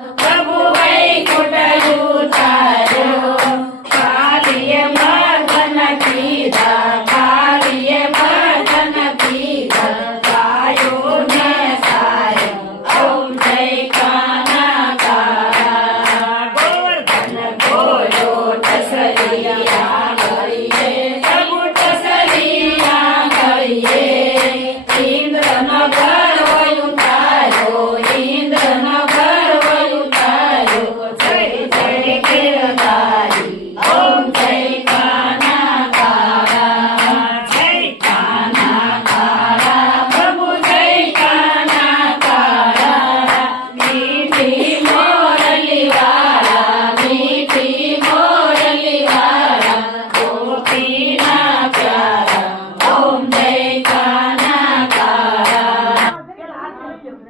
I'm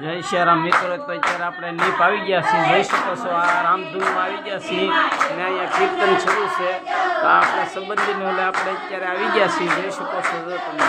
જય શ્યારામ મિત્રો, તો અત્યારે આપણે નીપ આવી ગયા છીએ. જોઈ શકો છો, આ રામધૂનમાં આવી ગયા છીએ. અને અહીંયા કીર્તન શરૂ છે. તો આપણે સંબંધીને એટલે આપણે અત્યારે આવી ગયા છીએ. જોઈ શકો છો, જો તમે.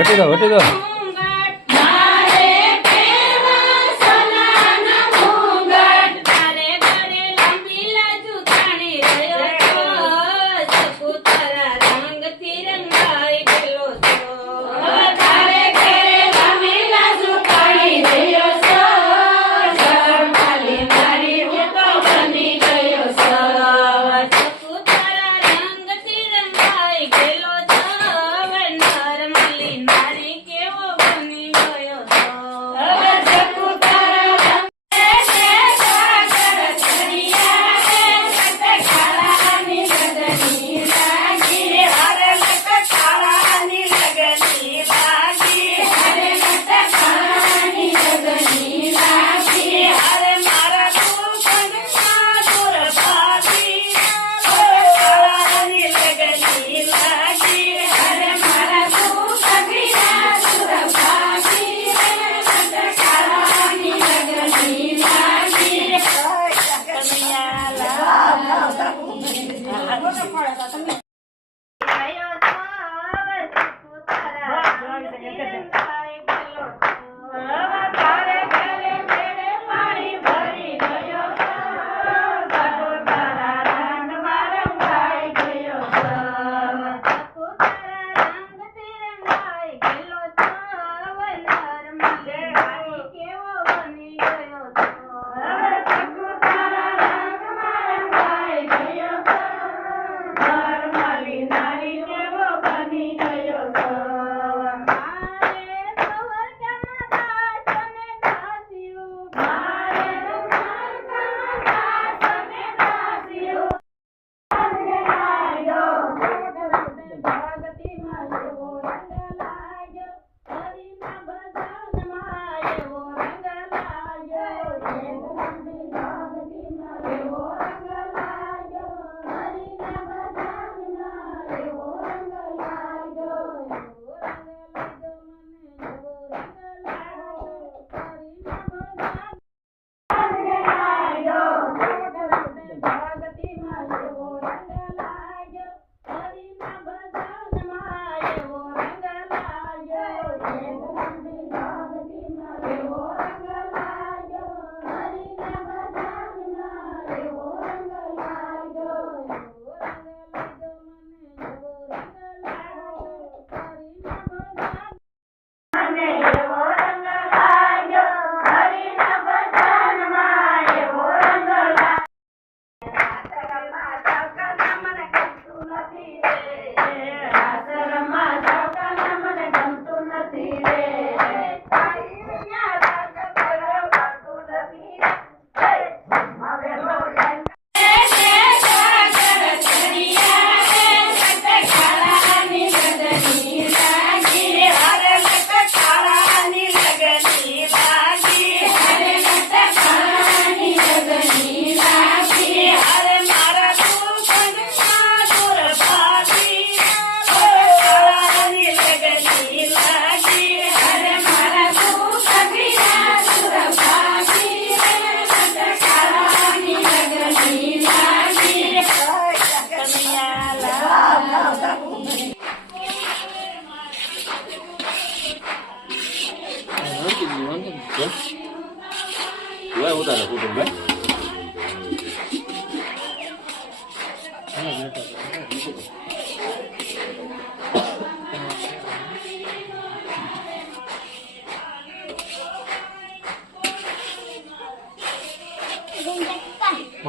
我这个我这个。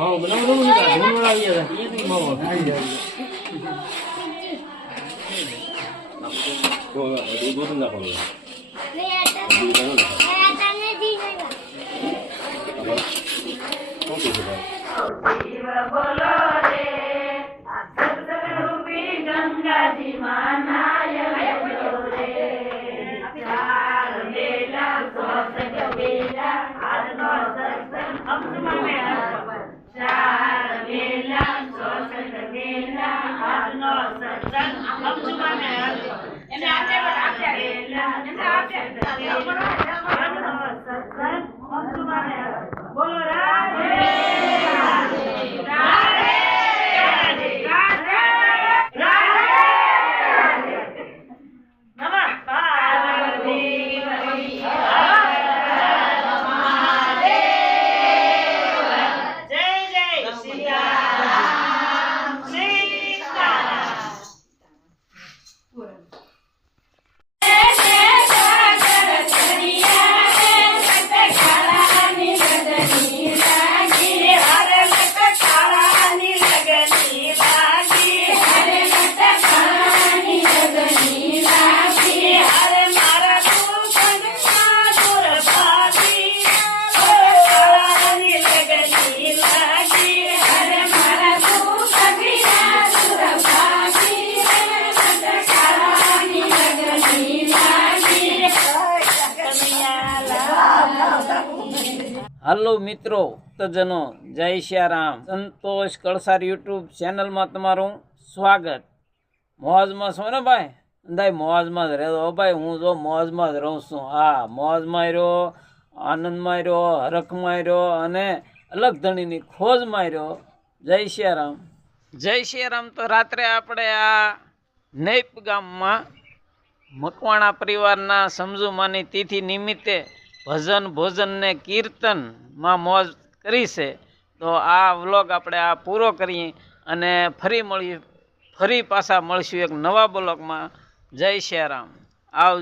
માવો બનાવો તો મને કાઢી આવી ગયા એ માવો આવી જાય તો દૂધ દૂધ નાખવાનું દૂધ કયો નાખવાનું 要不要 હાલો મિત્રો તજનો જય શ્યારામ. સંતોષ કળસાર યુટ્યુબ ચેનલમાં તમારું સ્વાગત. મોજમાં છો ને ભાઈ? અંદાય મોજમાં જ રહેતો ભાઈ, હું જો મોજમાં જ રહું છું. હા, મોજમાં રહ્યો, આનંદમાં રહ્યો, હરખમાં રહ્યો અને અલગ ધણીની ખોજમાં રહ્યો. જય શ્યારામ. જય શ્રી રામ તો રાત્રે આપણે આ નૈપ ગામમાં મકવાણા પરિવારના સમજુમાની તિથિ નિમિત્તે ભજન ભોજન ને કીર્તનમાં મોજ કરી છે. તો આ વ્લોગ આપણે આ પૂરો કરીએ અને ફરી મળીએ ફરી પાછા મળશું એક નવા બ્લોગમાં. જય શ્રી રામ. આવજો